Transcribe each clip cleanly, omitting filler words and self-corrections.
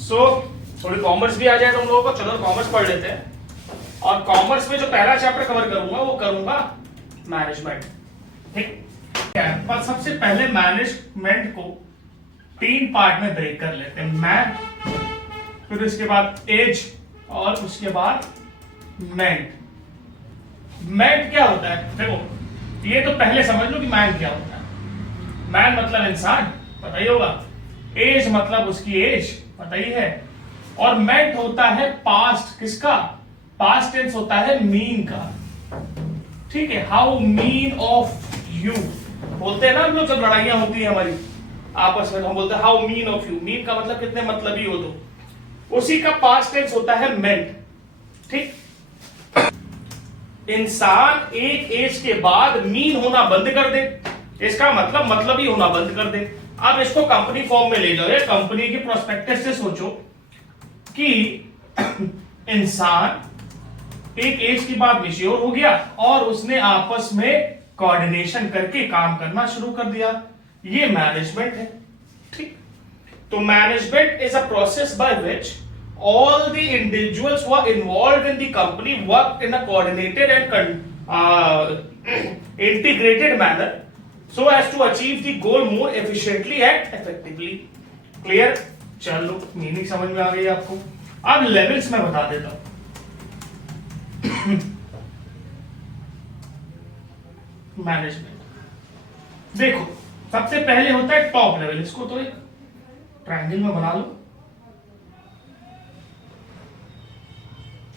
सो थोड़ी कॉमर्स भी आ जाए तुम लोगों को। चलो कॉमर्स पढ़ लेते हैं। और कॉमर्स में जो पहला चैप्टर कवर करूंगा वो करूंगा मैनेजमेंट। ठीक है, पर सबसे पहले मैनेजमेंट को 3 पार्ट में ब्रेक कर लेते हैं। मैन, फिर उसके बाद एज और उसके बाद मेंट। मेंट क्या होता है? देखो ये तो पहले समझ लो कि मैन क्या होता है। मैन मतलब इंसान, पता ही होगा। एज मतलब उसकी एज, पता ही है। और मेंट होता है पास्ट, किसका? पास्ट टेंस होता है मीन का। ठीक है, हाउ मीन ऑफ यू बोलते हैं ना हम लोग, जब लड़ाइयां होती है हमारी आपस में, हम बोलते हैं how mean of you. Mean का मतलब कितने मतलबी हो तो, उसी का पास्ट टेंस होता है मेंट। ठीक, इंसान एक एज के बाद मीन होना बंद कर दे, इसका मतलब ही होना बंद कर दे। अब इसको कंपनी फॉर्म में ले जाओ, कंपनी के प्रोस्पेक्टिव से सोचो कि इंसान एक एज के बाद मैच्योर हो गया और उसने आपस में कोऑर्डिनेशन करके काम करना शुरू कर दिया। ये मैनेजमेंट है। ठीक, तो management is a process by which all the individuals who are involved in the company work in a coordinated and integrated manner so as to achieve the goal more efficiently and effectively. Clear? चलो meaning समझ में आ गई आपको। अब levels में बता देता हूं। मैनेजमेंट देखो, सबसे पहले होता है टॉप लेवल। इसको तो एक ट्रायंगल में बना लो।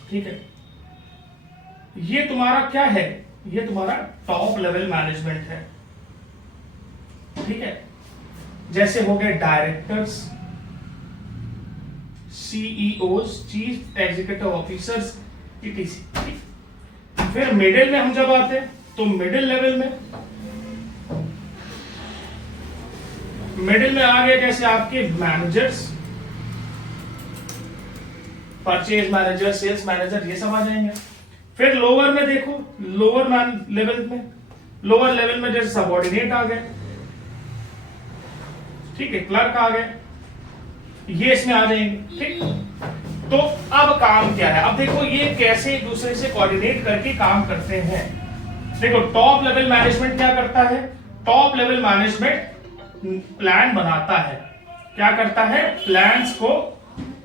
ठीक है, ये तुम्हारा क्या है? ये तुम्हारा टॉप लेवल मैनेजमेंट है। ठीक है, जैसे हो गए directors, CEOs, chief executive officers, etc. फिर मिडिल में हम जब आते हैं तो मिडिल लेवल में आ गए जैसे आपके managers, purchase manager, sales manager, ये सब आ जाएंगे। फिर लोअर में देखो, लोअर लेवल में जैसे सबऑर्डिनेट आ गए, ठीक है, क्लर्क आ गए, ये इसमें आ जाएंगे। ठीक, तो अब काम क्या है? अब देखो ये कैसे एक दूसरे से कोऑर्डिनेट करके काम करते हैं। देखो टॉप लेवल मैनेजमेंट क्या करता है? टॉप लेवल मैनेजमेंट प्लान बनाता है। क्या करता है? प्लान्स को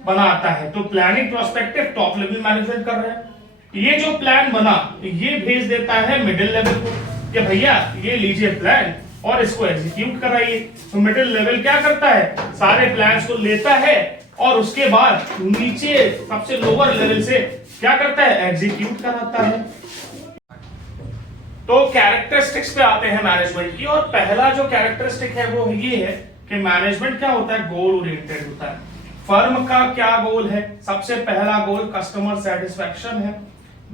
बनाता है। तो planning prospective top level management कर रहा है। ये जो प्लान बना ये भेज देता है मिडिल लेवल को कि भैया ये लीजिए प्लान और इसको एग्जीक्यूट कराइए। तो मिडिल लेवल क्या करता है? सारे प्लान्स को लेता है और उसके बाद नीचे सबसे लोअर लेवल से क्या करता है? एग्जीक्यूट कराता है। तो कैरेक्टरिस्टिक्स पे आते हैं मैनेजमेंट की, और पहला जो कैरेक्टरिस्टिक है वो ये है कि मैनेजमेंट क्या होता है? गोल ओरिएंटेड होता है। फर्म का क्या गोल है? सबसे पहला गोल कस्टमर सेटिस्फैक्शन है।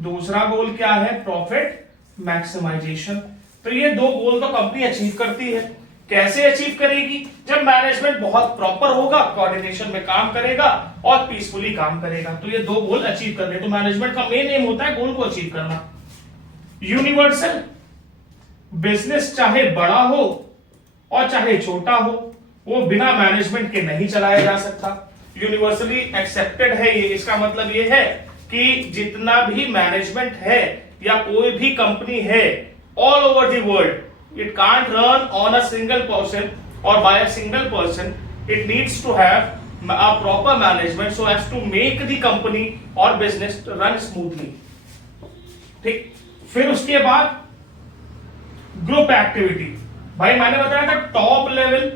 दूसरा गोल क्या है? Profit maximization. तो ये 2 गोल तो कंपनी अचीव करती है। कैसे अचीव करेगी? जब मैनेजमेंट बहुत प्रॉपर होगा, कोऑर्डिनेशन में काम करेगा और पीसफुली काम करेगा, तो ये 2 गोल अचीव करने। तो मैनेजमेंट का मेन एम होता है गोल को अचीव करना। यूनिवर्सल बिजनेस चाहे बड़ा हो और चाहे छोटा हो, वो बिना मैनेजमेंट के नहीं चलाया जा सकता। यूनिवर्सली एक्सेप्टेड है ये। इसका मतलब ये है कि जितना भी मैनेजमेंट है या कोई भी कंपनी है all over the world, it can't run on a single person or by a single person. It needs to have a proper management so as to make the company or business run smoothly. ठीक, फिर उसके बाद group activity. भाई मैंने बताया था top level,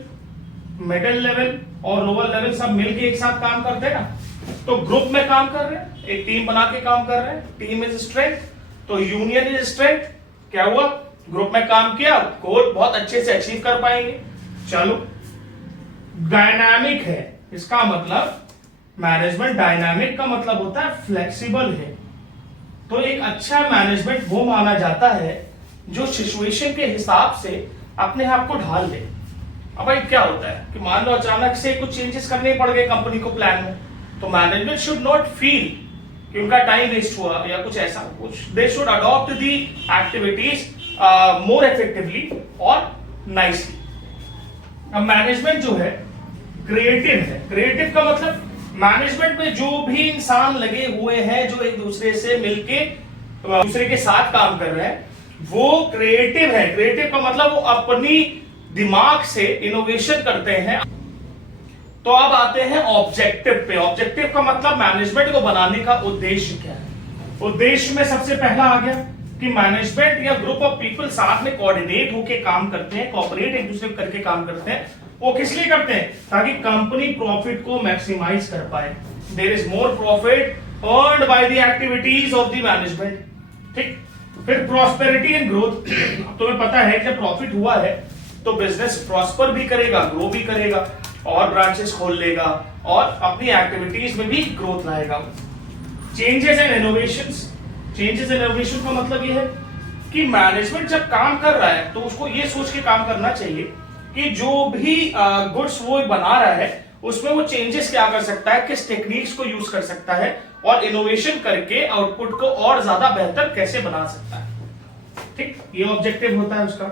middle level और lower level सब मिलके एक साथ काम करते हैं ना। तो ग्रुप में काम कर रहे हैं, एक टीम बना के काम कर रहे हैं। टीम इज स्ट्रेंथ, तो यूनियन इज स्ट्रेंथ। क्या हुआ? ग्रुप में काम किया, गोल बहुत अच्छे से अचीव कर पाएंगे। चलो डायनामिक है, इसका मतलब मैनेजमेंट डायनामिक का मतलब होता है फ्लेक्सिबल है। तो एक अच्छा मैनेजमेंट वो माना जाता है जो सिचुएशन के हिसाब से अपने आप को ढाल दे। अब भाई क्या होता है कि मान लो अचानक से कुछ चेंजेस करने पड़ गए कंपनी को प्लान में, तो मैनेजमेंट शुड नॉट फील कि उनका टाइम वेस्ट हुआ या कुछ ऐसा कुछ। They should adopt the activities more effectively और नाइसली। अब मैनेजमेंट जो है क्रिएटिव है। क्रिएटिव का मतलब मैनेजमेंट में जो भी इंसान लगे हुए हैं जो एक दूसरे से मिलके दूसरे के साथ काम कर रहे हैं वो क्रिएटिव है। क्रिएटिव का मतलब वो अपनी दिमाग से इनोवेशन करते हैं। तो अब आते हैं ऑब्जेक्टिव पे। ऑब्जेक्टिव का मतलब मैनेजमेंट को बनाने का उद्देश्य क्या है। उद्देश्य में सबसे पहला आ गया कि मैनेजमेंट या ग्रुप ऑफ पीपल साथ में कोऑर्डिनेट होकर काम करते हैं, कोऑपरेट एक दूसरे करके काम करते हैं। वो किस लिए करते हैं? ताकि कंपनी प्रॉफिट को मैक्सिमाइज कर पाए। There is more profit earned by the activities of the management. ठीक। फिर प्रॉस्पेरिटी एंड ग्रोथ। तुम्हें पता है जब प्रॉफिट हुआ है तो बिजनेस प्रॉस्पर भी करेगा, ग्रो भी करेगा और ब्रांचेस खोल लेगा और अपनी एक्टिविटीज में भी ग्रोथ लाएगा। Changes and innovations. Changes and innovation का मतलब ये है कि मैनेजमेंट जब काम कर रहा है तो उसको ये सोच के काम करना चाहिए कि जो भी गुड्स वो बना रहा है उसमें वो चेंजेस क्या कर सकता है, किस टेक्निक्स को यूज कर सकता है और इनोवेशन करके आउटपुट को और ज्यादा बेहतर कैसे बना सकता है। ठीक, ये ऑब्जेक्टिव होता है उसका।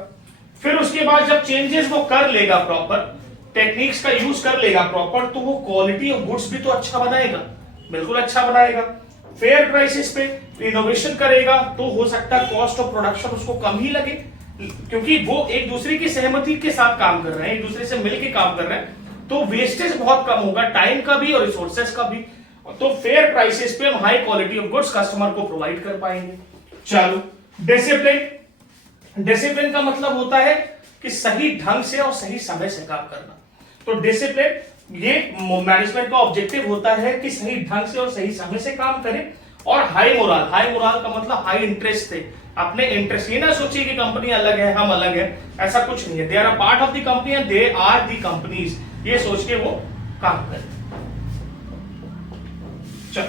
फिर उसके बाद जब चेंजेस वो कर लेगा, प्रॉपर टेक्निक्स का यूज कर लेगा प्रॉपर, तो वो क्वालिटी ऑफ गुड्स भी तो अच्छा बनाएगा, बिल्कुल अच्छा बनाएगा। फेयर प्राइसेस पे इनोवेशन करेगा तो हो सकता है कॉस्ट ऑफ प्रोडक्शन उसको कम ही लगे, क्योंकि वो एक दूसरे की सहमति के साथ काम कर रहे हैं, एक दूसरे से मिलकर काम कर रहे हैं, तो वेस्टेज बहुत कम होगा, टाइम का भी और रिसोर्सेज का भी। तो फेयर प्राइसेस पे हम high quality of goods customer को प्रोवाइड कर पाएंगे। चलो, डिसिप्लिन। डिसिप्लिन का मतलब होता है कि सही ढंग से और सही समय से काम करना। तो डिसिप्लिन ये मैनेजमेंट का ऑब्जेक्टिव होता है कि सही ढंग से और सही समय से काम करें। और हाई मोरल। हाई मोरल का मतलब हाई इंटरेस्ट थे, अपने इंटरेस्ट। ये ना सोचिए कि कंपनी अलग है हम अलग है, ऐसा कुछ नहीं है। They are a part of the company and they are the companies, ये सोच के वो काम करें। चलो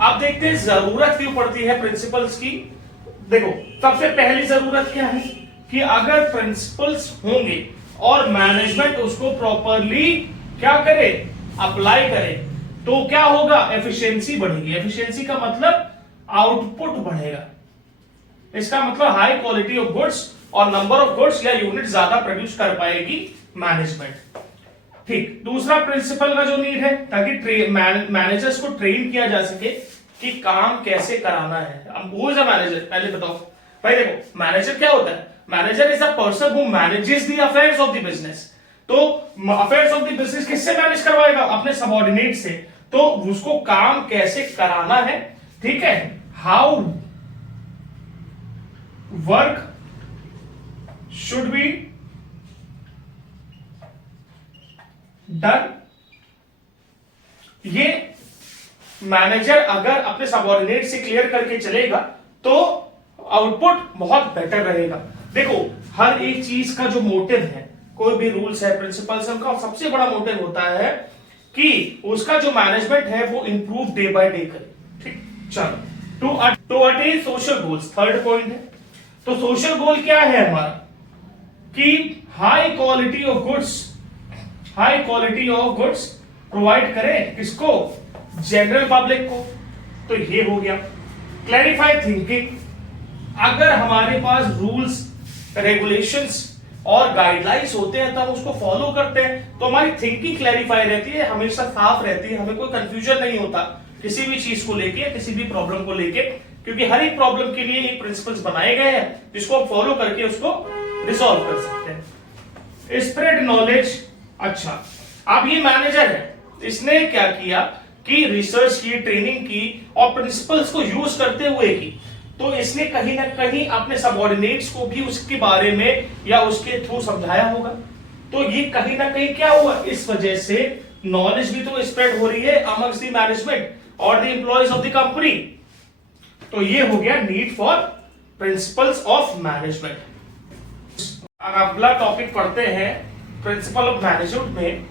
अब देखते हैं जरूरत क्यों पड़ती है प्रिंसिपल्स की। देखो, सबसे पहली जरूरत क्या है कि अगर प्रिंसिपल्स होंगे और मैनेजमेंट उसको प्रॉपरली क्या करे, अप्लाई करे, तो क्या होगा, एफिशिएंसी बढ़ेगी। एफिशिएंसी का मतलब आउटपुट बढ़ेगा। इसका मतलब हाई क्वालिटी ऑफ गुड्स और नंबर ऑफ गुड्स या यूनिट ज्यादा प्रोड्यूस कर पाएगी मैनेजमेंट। ठीक। दूसरा प्रिंसिपल का जो नीड है, ताकि मैनेजर्स को ट्रेन किया जा सके कि काम कैसे कराना है। अब हु इज अ मैनेजर, पहले बताओ भाई। देखो, मैनेजर क्या होता है? Manager is a person who manages the affairs of the business. तो अफेयर्स ऑफ द बिजनेस किससे मैनेज करवाएगा? अपने सबऑर्डिनेट से। तो उसको काम कैसे कराना है, ठीक है, how work should be done, ये मैनेजर अगर अपने सबऑर्डिनेट से क्लियर करके चलेगा तो आउटपुट बहुत बेटर रहेगा। देखो, हर एक चीज का जो मोटिव है, कोई भी रूल्स है, प्रिंसिपल्स है, उनका सबसे बड़ा मोटिव होता है कि उसका जो मैनेजमेंट है वो इंप्रूव डे बाय डे करे। ठीक। चलो, to attain social goals, third point है। तो सोशल गोल क्या है हमारा? कि high quality of goods provide करें, किसको? जनरल पब्लिक को। तो ये हो गया। Clarify thinking. अगर हमारे पास रूल्स, रेगुलेशंस और गाइडलाइंस होते हैं तब उसको फॉलो करते हैं तो हमारी थिंकिंग क्लैरिफाई रहती है, हमेशा साफ रहती है, हमें कोई कंफ्यूजन नहीं होता किसी भी चीज को लेके, किसी भी प्रॉब्लम को लेके, क्योंकि हर एक प्रॉब्लम के लिए एक प्रिंसिपल्स बनाए गए हैं जिसको आप फॉलो करके उसको रिजॉल्व कर सकते हैं। Spread knowledge. अच्छा, अब ये मैनेजर है, इसने क्या किया कि रिसर्च की, ट्रेनिंग की और प्रिंसिपल्स को यूज करते हुए की, तो इसने कहीं ना कहीं अपने सबऑर्डिनेट्स को भी उसके बारे में या उसके थ्रू समझाया होगा। तो ये कहीं ना कहीं क्या हुआ, इस वजह से नॉलेज भी तो स्प्रेड हो रही है अमंग्स द मैनेजमेंट और the employees of the company. तो ये हो गया need for principles of management. अगला टॉपिक पढ़ते हैं प्रिंसिपल ऑफ मैनेजमेंट में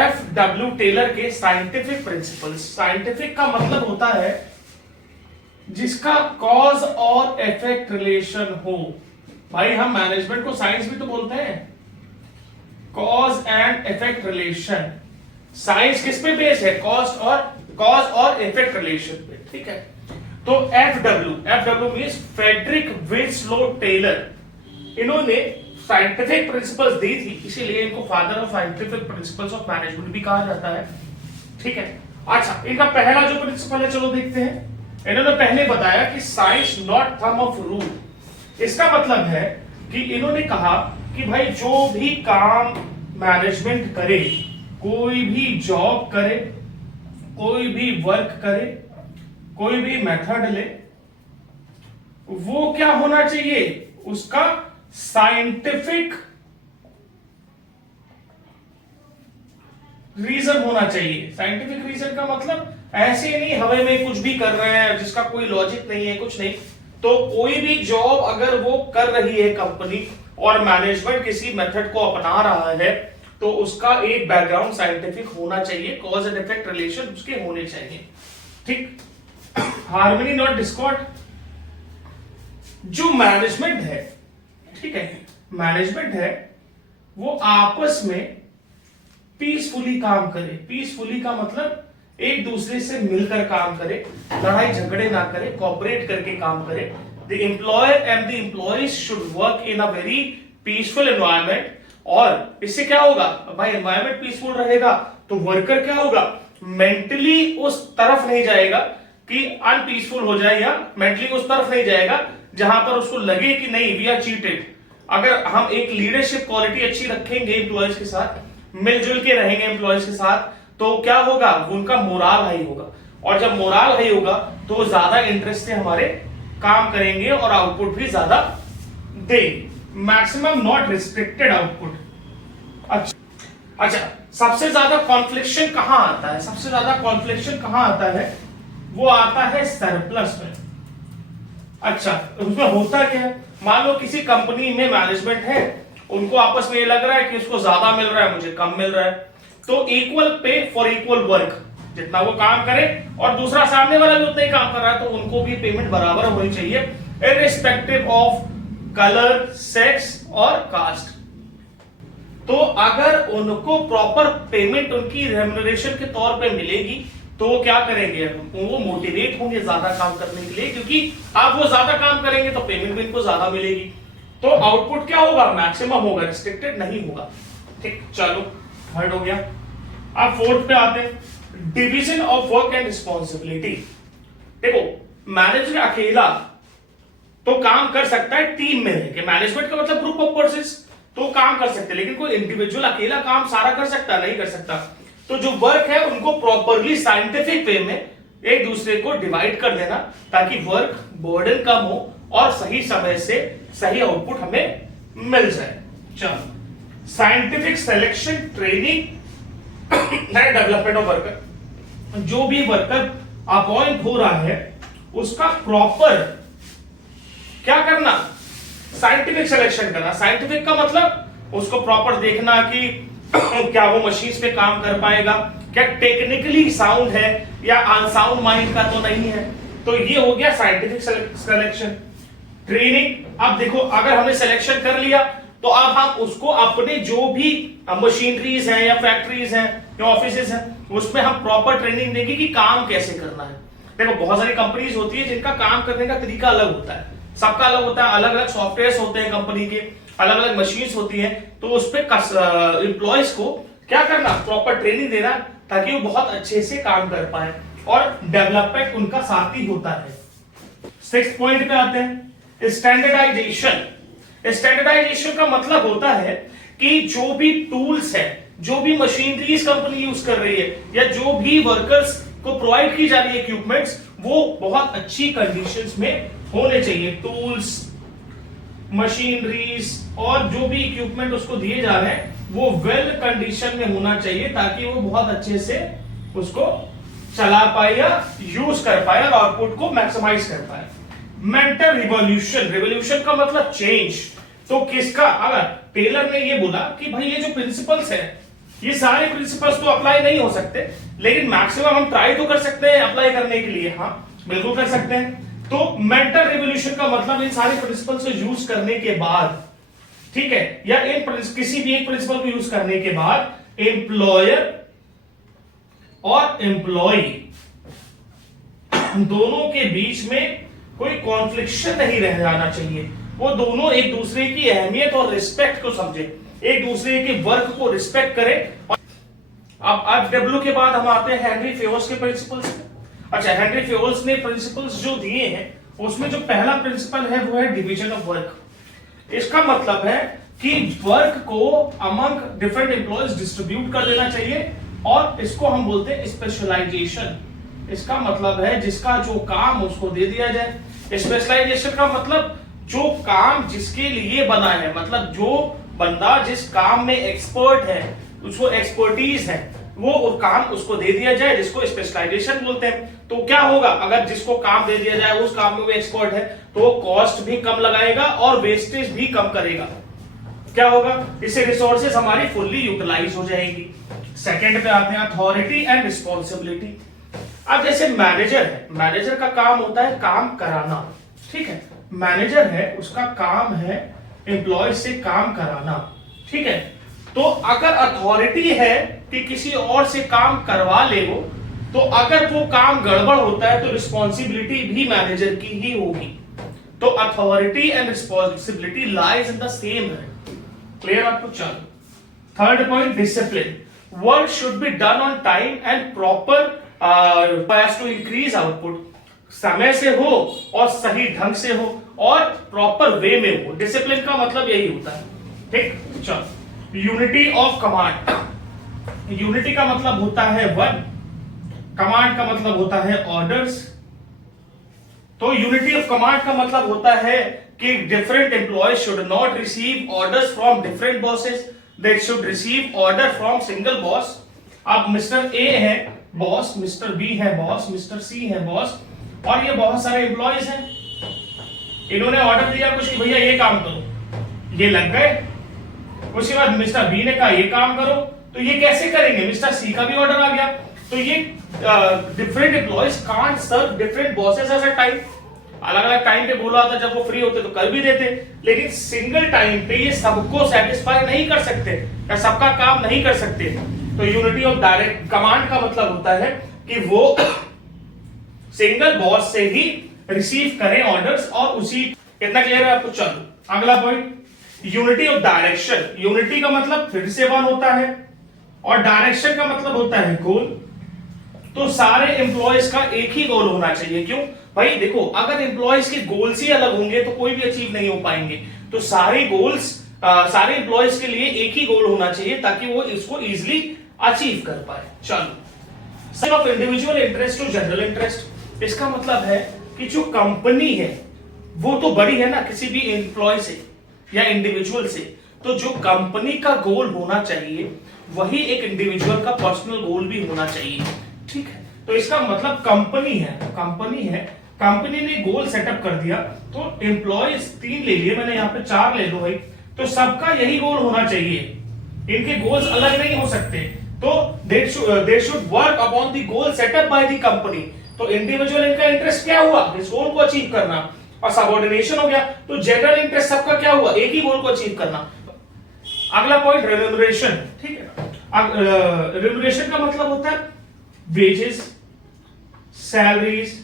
FW टेलर के साइंटिफिक प्रिंसिपल्स। साइंटिफिक का मतलब होता है जिसका कॉज और इफेक्ट रिलेशन हो। भाई, हम मैनेजमेंट को साइंस भी तो बोलते हैं, cause and effect relation. Science किस पे बेस है? कॉज और इफेक्ट रिलेशन पे। ठीक है। तो FW means Frederick Winslow Taylor, इन्होंने साइंटिफिक प्रिंसिपल्स दी थी, इसीलिए इनको father of scientific principles of management भी कहा जाता है। ठीक है, अच्छा इनका पहला जो प्रिंसिपल है चलो देखते हैं। इन्होंने पहले बताया कि science not thumb of rule. इसका मतलब है कि इन्होंने कहा कि भाई जो भी काम मैनेजमेंट करे, कोई भी जॉब करे, कोई भी वर्क करे, कोई भी मेथड ले, वो क्या होना चाहिए, उसका साइंटिफिक रीजन होना चाहिए। साइंटिफिक रीजन का मतलब ऐसे नहीं हवा में कुछ भी कर रहे हैं जिसका कोई लॉजिक नहीं है, कुछ नहीं। तो कोई भी जॉब अगर वो कर रही है कंपनी और मैनेजमेंट किसी मेथड को अपना रहा है तो उसका एक बैकग्राउंड साइंटिफिक होना चाहिए, कॉज एंड इफेक्ट रिलेशन उसके होने चाहिए। ठीक, हार्मनी नॉट डिस्कॉर्ड। जो मैनेजमेंट है, ठीक है, मैनेजमेंट है वो आपस में पीसफुली काम करे। पीसफुली का मतलब एक दूसरे से मिलकर काम करे, लड़ाई झगड़े ना करे, कोऑपरेट करके काम करे। The employer and the employees should work in a very peaceful environment. और इससे क्या होगा भाई, एनवायरनमेंट पीसफुल रहेगा तो वर्कर क्या होगा, मेंटली उस तरफ नहीं जाएगा कि अनपीसफुल हो जाए, या मेंटली उस तरफ नहीं जाएगा जहां पर उसको लगे कि नहीं वी आर चीटेड। अगर हम एक लीडरशिप क्वालिटी अच्छी रखेंगे एम्प्लॉयज के साथ, मिलजुल के रहेंगे एम्प्लॉयज के साथ, तो क्या होगा, उनका मोराल हाई होगा। और जब मोराल हाई होगा तो वो ज्यादा इंटरेस्ट से हमारे काम करेंगे और आउटपुट भी ज्यादा देंगे। Maximum not restricted output. अच्छा, सबसे ज्यादा कॉन्फ्लिक्शन कहां आता है, सबसे ज्यादा कॉन्फ्लिक्शन कहां आता है, वो आता है सरप्लस में। अच्छा, उसमें होता क्या है, मान लो किसी कंपनी में मैनेजमेंट है, उनको आपस में ये लग रहा है कि उसको ज्यादा मिल रहा है, मुझे कम मिल रहा है, तो equal pay for equal work, जितना वो काम करे और दूसरा सामने वाला भी उतना ही काम कर रहा है, तो उनको भी पेमेंट बराबर होनी चाहिए, इररिस्पेक्टिव ऑफ कलर, सेक्स और कास्ट। तो अगर उनको प्रॉपर पेमेंट उनकी रेम्युनरेशन के तौर पे मिलेगी तो वो क्या करेंगे, वो मोटिवेट होंगे ज्यादा काम करने के लिए, क्योंकि आप वो ज्यादा काम करेंगे तो पेमेंट भी इनको ज्यादा मिलेगी। तो आउटपुट क्या होगा, मैक्सिमम होगा, रिस्ट्रिक्टेड नहीं होगा। ठीक, चलो थर्ड हो गया। अब फोर्थ पे आते हैं, division of work and responsibility. देखो, मैनेजर अकेला तो काम कर सकता है टीम में रहकर, मैनेजमेंट का मतलब ग्रुप ऑफ पर्सन्स, तो काम कर सकते हैं, लेकिन कोई इंडिविजुअल अकेला काम सारा कर सकता नहीं कर सकता। तो जो वर्क है उनको प्रॉपरली साइंटिफिक वे में एक दूसरे को डिवाइड कर देना, ताकि वर्क बर्डन कम हो और सही समय से सही आउटपुट हमें मिल जाए। चलो, scientific selection, training and development of worker. जो भी वर्कर अपॉइंट हो रहा है उसका प्रॉपर क्या करना, साइंटिफिक सिलेक्शन करना। साइंटिफिक का मतलब उसको प्रॉपर देखना कि क्या वो मशीन पे काम कर पाएगा, क्या टेक्निकली साउंड है या अनसाउंड माइंड का तो नहीं है। तो ये हो गया साइंटिफिक सिलेक्शन। ट्रेनिंग, अब देखो अगर हमने सिलेक्शन कर लिया तो अब हम उसको अपने जो भी मशीनरीज हैं या फैक्ट्रीज हैं या ऑफिसेज हैं उसमें हम प्रॉपर ट्रेनिंग देंगे कि काम कैसे करना है। देखो बहुत सारी कंपनीज होती है जिनका काम करने का तरीका अलग होता है, सबका अलग होता है, अलग अलग सॉफ्टवेयर होते हैं कंपनी के, अलग अलग मशीन्स होती हैं, तो उस पे एम्प्लॉयज को क्या करना, प्रॉपर ट्रेनिंग देना ताकि वो बहुत अच्छे से काम कर पाए और डेवलपमेंट उनका साथ ही होता है। सिक्स्थ पॉइंट पे आते हैं, स्टैंडर्डाइजेशन। स्टैंडर्डाइजेशन का मतलब होता है कि जो भी टूल्स है, जो भी मशीनरीज कंपनी यूज कर रही है या जो भी वर्कर्स को प्रोवाइड की जा रही है इक्विपमेंट्स, वो बहुत अच्छी कंडीशंस में होने चाहिए। टूल्स, मशीनरीज और जो भी इक्विपमेंट उसको दिए जा रहे हैं वो वेल कंडीशन में होना चाहिए ताकि वो बहुत अच्छे से उसको चला पाए या यूज कर पाए और आउटपुट को मैक्सिमाइज कर पाए। मेंटल रिवॉल्यूशन, रिवॉल्यूशन का मतलब चेंज। तो किसका, अगर टेलर ने ये बोला कि भाई ये जो प्रिंसिपल्स है ये सारे प्रिंसिपल्स तो अप्लाई नहीं हो सकते, लेकिन मैक्सिमम हम ट्राई तो कर सकते हैं अप्लाई करने के लिए, हाँ बिल्कुल कर सकते हैं। तो मेंटल रिवॉल्यूशन का मतलब इन सारे प्रिंसिपल्स को यूज करने के बाद, ठीक है, या इन किसी भी एक प्रिंसिपल को यूज करने के बाद एम्प्लॉयर और एम्प्लॉय दोनों के बीच में कोई कॉन्फ्लिक्शन नहीं रह जाना चाहिए। वो दोनों एक दूसरे की अहमियत और रिस्पेक्ट को समझे, एक दूसरे के वर्क को रिस्पेक्ट करे। अब एफडब्ल्यू के बाद हम आते हैं हेनरी फेयोल्स के प्रिंसिपल्स पे। अच्छा, हेनरी फेयोल्स ने प्रिंसिपल्स जो दिए हैं उसमें जो पहला प्रिंसिपल है वो है डिवीजन ऑफ वर्क। इसका मतलब है कि वर्क को अमंग डिफरेंट एम्प्लॉयज डिस्ट्रीब्यूट कर देना चाहिए, और इसको हम बोलते हैं स्पेशलाइजेशन। इसका मतलब है जिसका जो काम उसको दे दिया जाए। स्पेशलाइजेशन का मतलब जो काम जिसके लिए बना है, मतलब जो बंदा जिस काम में एक्सपर्ट है, उसको एक्सपर्टीज है, वो काम उसको दे दिया जाए, जिसको स्पेशलाइजेशन बोलते हैं। तो क्या होगा, अगर जिसको काम दे दिया जाए उस काम में वो एक्सपर्ट है तो वो कॉस्ट भी कम लगाएगा और वेस्टेज भी कम करेगा। क्या होगा, इससे रिसोर्सेज हमारी फुल्ली यूटिलाइज हो जाएगी। सेकंड पे आते हैं अथॉरिटी एंड रिस्पॉन्सिबिलिटी। अब जैसे मैनेजर है, मैनेजर का काम होता है काम कराना, ठीक है। मैनेजर है, उसका काम है एम्प्लॉय से काम कराना, ठीक है। तो अगर अथॉरिटी है कि किसी और से काम करवा ले वो, तो अगर वो काम गड़बड़ होता है तो रिस्पॉन्सिबिलिटी भी मैनेजर की ही होगी। तो authority and responsibility lies in the same है। क्लियर आपको? चलो, third point discipline. Work should be done on time and proper to increase output. समय से हो और सही ढंग से हो और प्रॉपर वे में हो। डिसिप्लिन का मतलब यही होता है, ठीक। चलो, यूनिटी ऑफ कमांड। यूनिटी का मतलब होता है वन, कमांड का मतलब होता है ऑर्डर्स। तो यूनिटी ऑफ कमांड का मतलब होता है कि different employees should not receive orders from different bosses, they should receive order from single boss. अब मिस्टर ए है बॉस, मिस्टर बी है बॉस, मिस्टर सी है बॉस, और ये बहुत सारे एम्प्लॉयज हैं। इन्होंने ऑर्डर दिया कुछ कि भैया ये काम करो, ये लग गए। उसके बाद मिस्टर बी ने कहा ये काम करो, तो ये कैसे करेंगे, मिस्टर सी का भी ऑर्डर आ गया। तो ये different employees can't serve different bosses at a time. अलग अलग टाइम पे बोला था, जब वो फ्री होते तो कर भी देते, लेकिन सिंगल टाइम पे ये सबको सेटिस्फाई नहीं कर सकते या सबका काम नहीं कर सकते। तो यूनिटी ऑफ डायरेक्ट कमांड का मतलब होता है कि वो सिंगल बॉस से ही रिसीव करें ऑर्डर्स और उसी। कितना क्लियर है आपको? चलो, अगला point unity of direction. Unity का मतलब फिर से वन होता है और डायरेक्शन का मतलब होता है गोल। तो सारे एम्प्लॉयज का एक ही गोल होना चाहिए। क्यों भाई? देखो, अगर एम्प्लॉयज के गोल्स ही अलग होंगे तो कोई भी अचीव नहीं हो पाएंगे। तो सारे गोल्स सारे एम्प्लॉयज के लिए एक ही गोल होना चाहिए ताकि वो इसको इजिली अचीव कर पाए। चलो, side of individual interest to general interest. इसका मतलब है कि जो कंपनी है वो तो बड़ी है ना किसी भी एम्प्लॉय से या इंडिविजुअल से, तो जो कंपनी का गोल होना चाहिए वही एक इंडिविजुअल का पर्सनल गोल भी होना चाहिए, ठीक है। तो इसका मतलब कंपनी है, कंपनी ने गोल सेटअप कर दिया, तो एम्प्लॉयज 3 ले लिए मैंने, यहाँ पे 4 ले लो भाई, तो सबका यही गोल होना चाहिए, इनके गोल्स अलग नहीं हो सकते। तो they should work upon the goal setup by the company. तो इंडिविजुअल इनका इंटरेस्ट क्या हुआ, इस गोल को अचीव करना, और सबऑर्डिनेशन हो गया। तो जनरल इंटरेस्ट सबका क्या हुआ, एक ही गोल को अचीव करना। अगला पॉइंट रेम्यूनरेशन, ठीक है। रेम्यूनरेशन का मतलब होता है वेजेस, सैलरीज,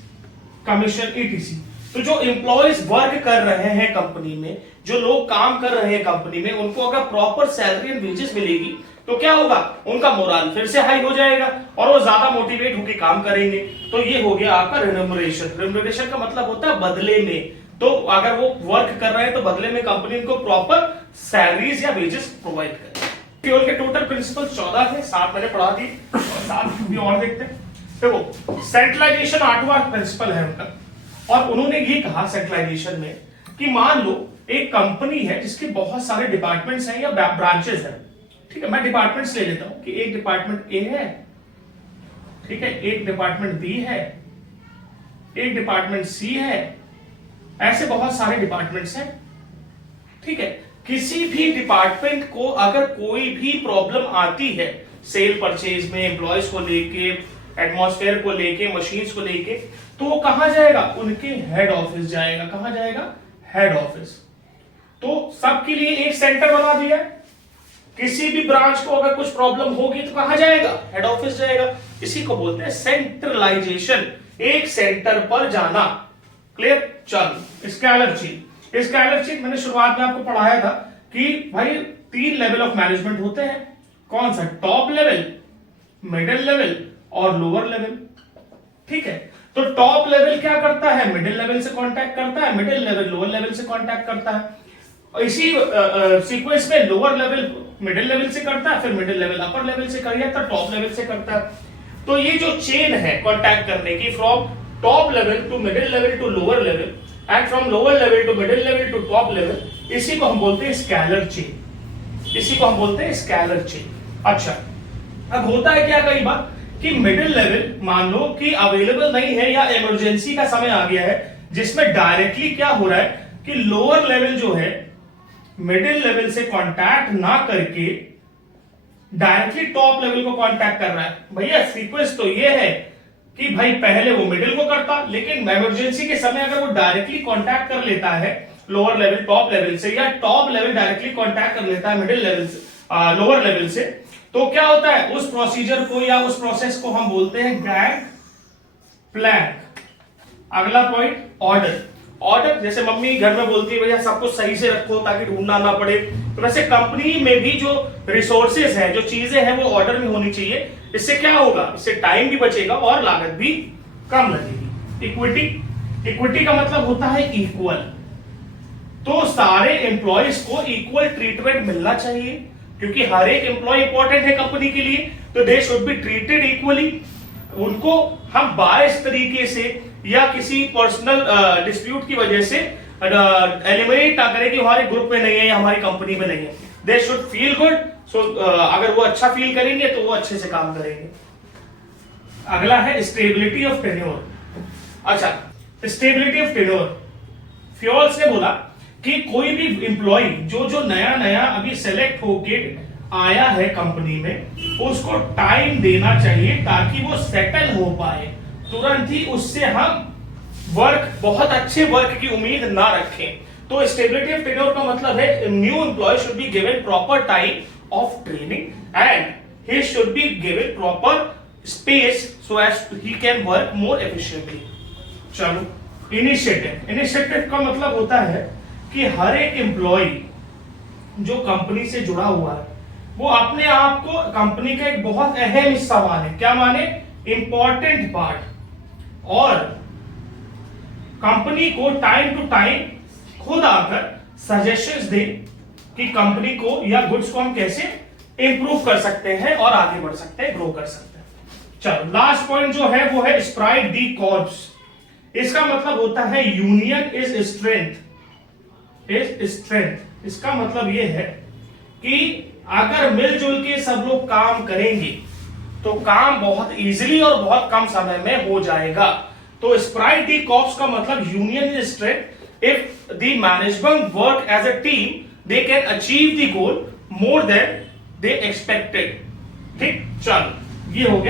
कमीशन, ईटीसी। तो जो एम्प्लॉयज वर्क कर रहे हैं कंपनी में, जो लोग काम कर रहे हैं कंपनी में, उनको अगर प्रॉपर सैलरी एंड वेजेस मिलेगी तो क्या होगा, उनका मोरल फिर से हाई हो जाएगा और वो ज्यादा मोटिवेट होकर काम करेंगे। तो ये हो गया आपका रेम्यूनरेशन। रेम्यूनरेशन का मतलब होता है बदले में। तो अगर वो वर्क कर रहे हैं तो बदले में कंपनी उनको प्रॉपर सैलरीज या वेजेस प्रोवाइड करे। फ्यूल के टोटल प्रिंसिपल 14 थे, 7 मैंने पढ़ा दी, 7 भी और देखते हैं। देखो, सेंट्रलाइजेशन 8वां प्रिंसिपल है उनका, और उन्होंने ये कहा सेंट्रलाइजेशन में कि मान लो एक कंपनी है जिसके बहुत सारे डिपार्टमेंट्स हैं या ब्रांचेस हैं, ठीक है। मैं डिपार्टमेंट्स ले लेता हूं कि एक डिपार्टमेंट ए है, ठीक है, एक डिपार्टमेंट बी है, एक डिपार्टमेंट सी है, ऐसे बहुत सारे डिपार्टमेंट्स हैं, ठीक है। किसी भी डिपार्टमेंट को अगर कोई भी प्रॉब्लम आती है, सेल परचेज में, एम्प्लॉयज को लेके, एटमॉस्फेयर को लेके, मशीन्स को लेके, तो वो कहां जाएगा, उनके हेड ऑफिस जाएगा। कहां जाएगा, हेड ऑफिस। तो सबके लिए एक सेंटर बना दिया है। किसी भी ब्रांच को अगर कुछ प्रॉब्लम होगी तो कहां जाएगा, हेड ऑफिस जाएगा। इसी को बोलते हैं सेंट्रलाइजेशन, एक सेंटर पर जाना। क्लियर? चलो, इसके अलग चीज स्केलर चेन मैंने शुरुआत में आपको पढ़ाया था कि भाई 3 लेवल ऑफ मैनेजमेंट होते हैं। कौन सा? टॉप लेवल, मिडिल लेवल और लोअर लेवल। ठीक है, तो टॉप लेवल क्या करता है? मिडिल लेवल से कांटेक्ट करता है, मिडिल लेवल लोअर लेवल से कांटेक्ट करता है। और इसी सीक्वेंस में लोअर लेवल मिडिल लेवल से करता है, फिर मिडिल लेवल अपर लेवल से कर जाता है, टॉप लेवल से करता है। तो ये जो चेन है कांटेक्ट करने की, from top level to middle level to lower level and from lower level to middle level to top level, इसी को हम बोलते हैं स्केलर चेन। इसी को हम बोलते हैं स्केलर चेन। अच्छा, अब होता है क्या कई बार कि मिडिल लेवल मान लो कि अवेलेबल नहीं है या इमरजेंसी का समय आ गया है, जिसमें डायरेक्टली क्या हो रहा है कि लोअर लेवल जो है मिडिल लेवल से कांटेक्ट ना करके डायरेक्टली टॉप लेवल को कांटेक्ट कर रहा है। भैया सीक्वेंस तो ये है कि भाई पहले वो मिडिल को करता, लेकिन इमरजेंसी के समय अगर वो डायरेक्टली कांटेक्ट कर लेता है लोअर लेवल टॉप लेवल से, या टॉप लेवल डायरेक्टली कांटेक्ट कर लेता है मिडिल लेवल से लोअर लेवल से, तो क्या होता है? उस प्रोसीजर को या उस प्रोसेस को हम बोलते हैं गैंग प्लैंक। अगला पॉइंट ऑर्डर। ऑर्डर जैसे मम्मी घर में बोलती है भैया सब कुछ सही से रखो ताकि ढूंढना ना पड़े, तो वैसे कंपनी में भी जो रिसोर्सेज है, जो चीजें हैं, वो ऑर्डर में होनी चाहिए। इससे क्या होगा? इससे टाइम भी बचेगा और लागत भी कम लगेगी। इक्विटी। इक्विटी का मतलब होता है इक्वल, तो सारे एम्प्लॉयज को इक्वल ट्रीटमेंट मिलना चाहिए, क्योंकि हर एक एम्प्लॉय इंपॉर्टेंट है कंपनी के लिए, तो they should be treated equally. उनको हम बायस तरीके से या किसी पर्सनल डिस्प्यूट की वजह से एलिमिनेट ना करें कि हमारे ग्रुप में नहीं है या हमारी कंपनी में नहीं है। They should feel good. So अगर वो अच्छा फील करेंगे तो वो अच्छे से काम करेंगे। अगला है स्टेबिलिटी ऑफ टेन्योर। अच्छा, स्टेबिलिटी ऑफ टेन्योर, फ्योल्स ने बोला कि कोई भी एम्प्लॉय जो नया नया अभी सेलेक्ट होके आया है कंपनी में, उसको टाइम देना चाहिए ताकि वो सेटल हो पाए। तुरंत ही उससे हम बहुत अच्छे वर्क की उम्मीद ना रखें। तो स्टेबिलिटी ऑफ टेन्योर का मतलब है new employee should be given proper time of training and he should be given proper space so as he can work more efficiently. चलो, इनिशिएटिव। इनिशिएटिव का मतलब होता है कि हर एक एम्प्लॉय जो कंपनी से जुड़ा हुआ है, वो अपने आप को कंपनी का एक बहुत अहम हिस्सा माने। क्या माने? Important part. और कंपनी को टाइम टू टाइम खुद आकर सजेशंस दे कि कंपनी को या गुड्स को हम कैसे इंप्रूव कर सकते हैं और आगे बढ़ सकते हैं, ग्रो कर सकते हैं। चलो, लास्ट पॉइंट जो है वो है स्प्राइट दी कॉर्प्स। इसका मतलब होता है union is strength. Is strength इसका मतलब यह है कि अगर मिलजुल के सब लोग काम करेंगे तो काम बहुत इजीली और बहुत कम समय में हो जाएगा। तो स्प्राइट दी कॉर्प्स का मतलब union is strength. If the management work as a team, they can achieve the goal more than they expected. ठीक, चलो ये हो गया।